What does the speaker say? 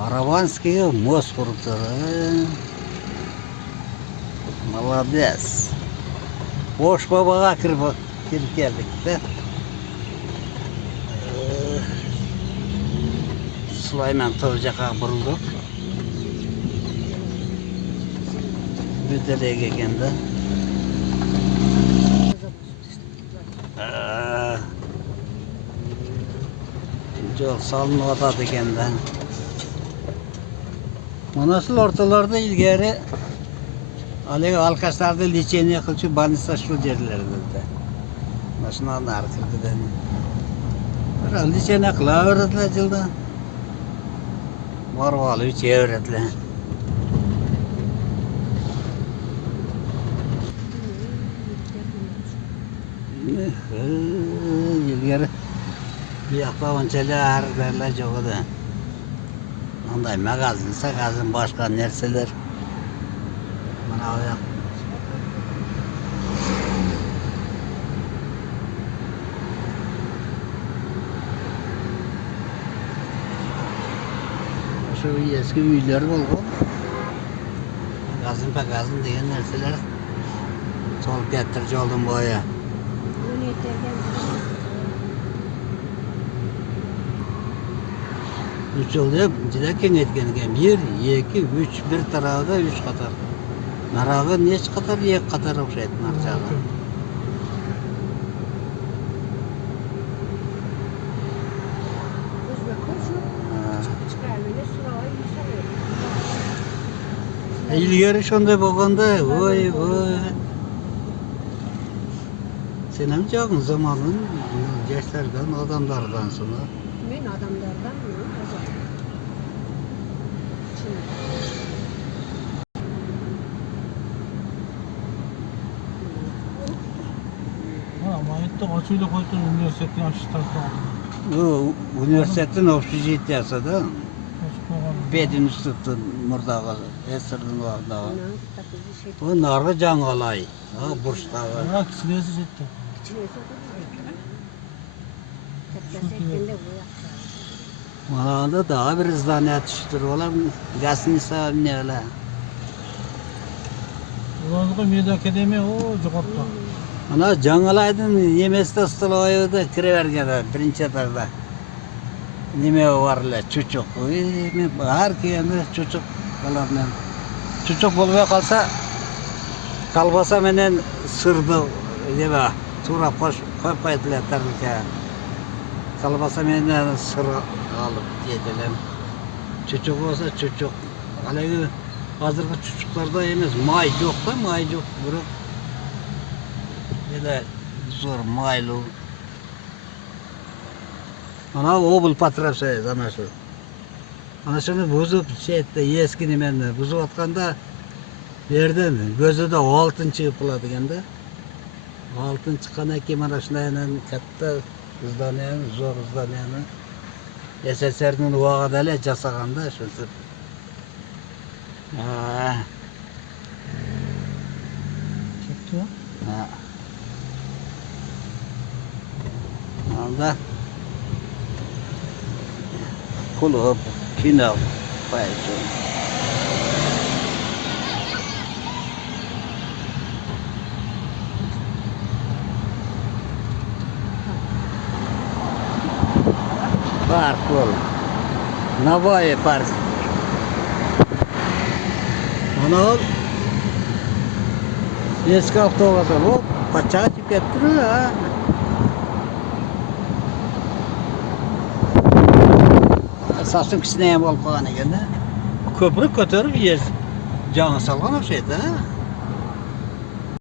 Arabanskiy most quribdi. Молодец. Boş babaga kirip geldik de. Süleyman Tavcak'a burulduk. Müdeleye gelgende. Yol salınıp degende. Manasıl ortalarda ilgari Alego alkaşlarda liçeni yakılçı banisa şu yerlerde. Başına da arkırdı den. Biraz liçeni yakıla öğrettiler yılda. Varvalı üç öğrettiler. İlgari bir yakta onçalar derler çok da. Onday magazin, sakazin, başka nerseler. Bana ayak. Şu eski üyler oldu. Magazin, pagazin diyen nerseler. Sol getirici oldum boya. Üç oluyor, dilerken etken bir, iki, üç, bir tarafda üç katar. Naragı neç katar, yek katar okşaydı narcağı. İlgari şonda bolganda, oy. Senem çağın zamanın gençlerden, adamlardan sonra. Men adamlardan mı? Ama açıyla koyduğun üniversitetin aşıstasına. Bu üniversitetin ofisiyeti yasada. Bedin üstüttün murdağı, esirдің orada. Bu nargı cangalay. Burçtağı. Ha, kisilesi ciddi. Bana da daha bir zdaniye düştür. Ola gasını sahibine öyle. Ulanlıkta Milli Akademi o Cukart'ta. Ana Cangalay'dın yemesi de ıstılayı da kirevergede birinci etarda. Nime varla çocuk. Her kiyende çocuk kalanlar. Çocuk bulmaya kalsa kalbasa menen sırdı deme. Tura koş koyup ettiler tarlaya. Kalbasa menen sır alıp yediler. Çocuk olsa çocuk. Alegi hazırki çocuklarda emez. May yok da may yok. Bırak. Ya da zor maylı. Ana obul patrası anası. Anasını bozup şeyde eski nimende bozup atkanda yerden gözü de altın çıkıp kuladı gende. Altın çıkana kim arasından katta hızlanan zor hızlanan. SSR'nin vaqadale jasaganda şuntip. Çıktı. Ha. Anda kulup kinav paylaşıyor. Park ol. Navoiy park. Ana ol. Eski avtobus ol. Paçağa çıkıp getiriyor ha. Sasın kişine hem ol koğana geldi. Köprü kötürüp yer. Canı salgan o şeydi ha.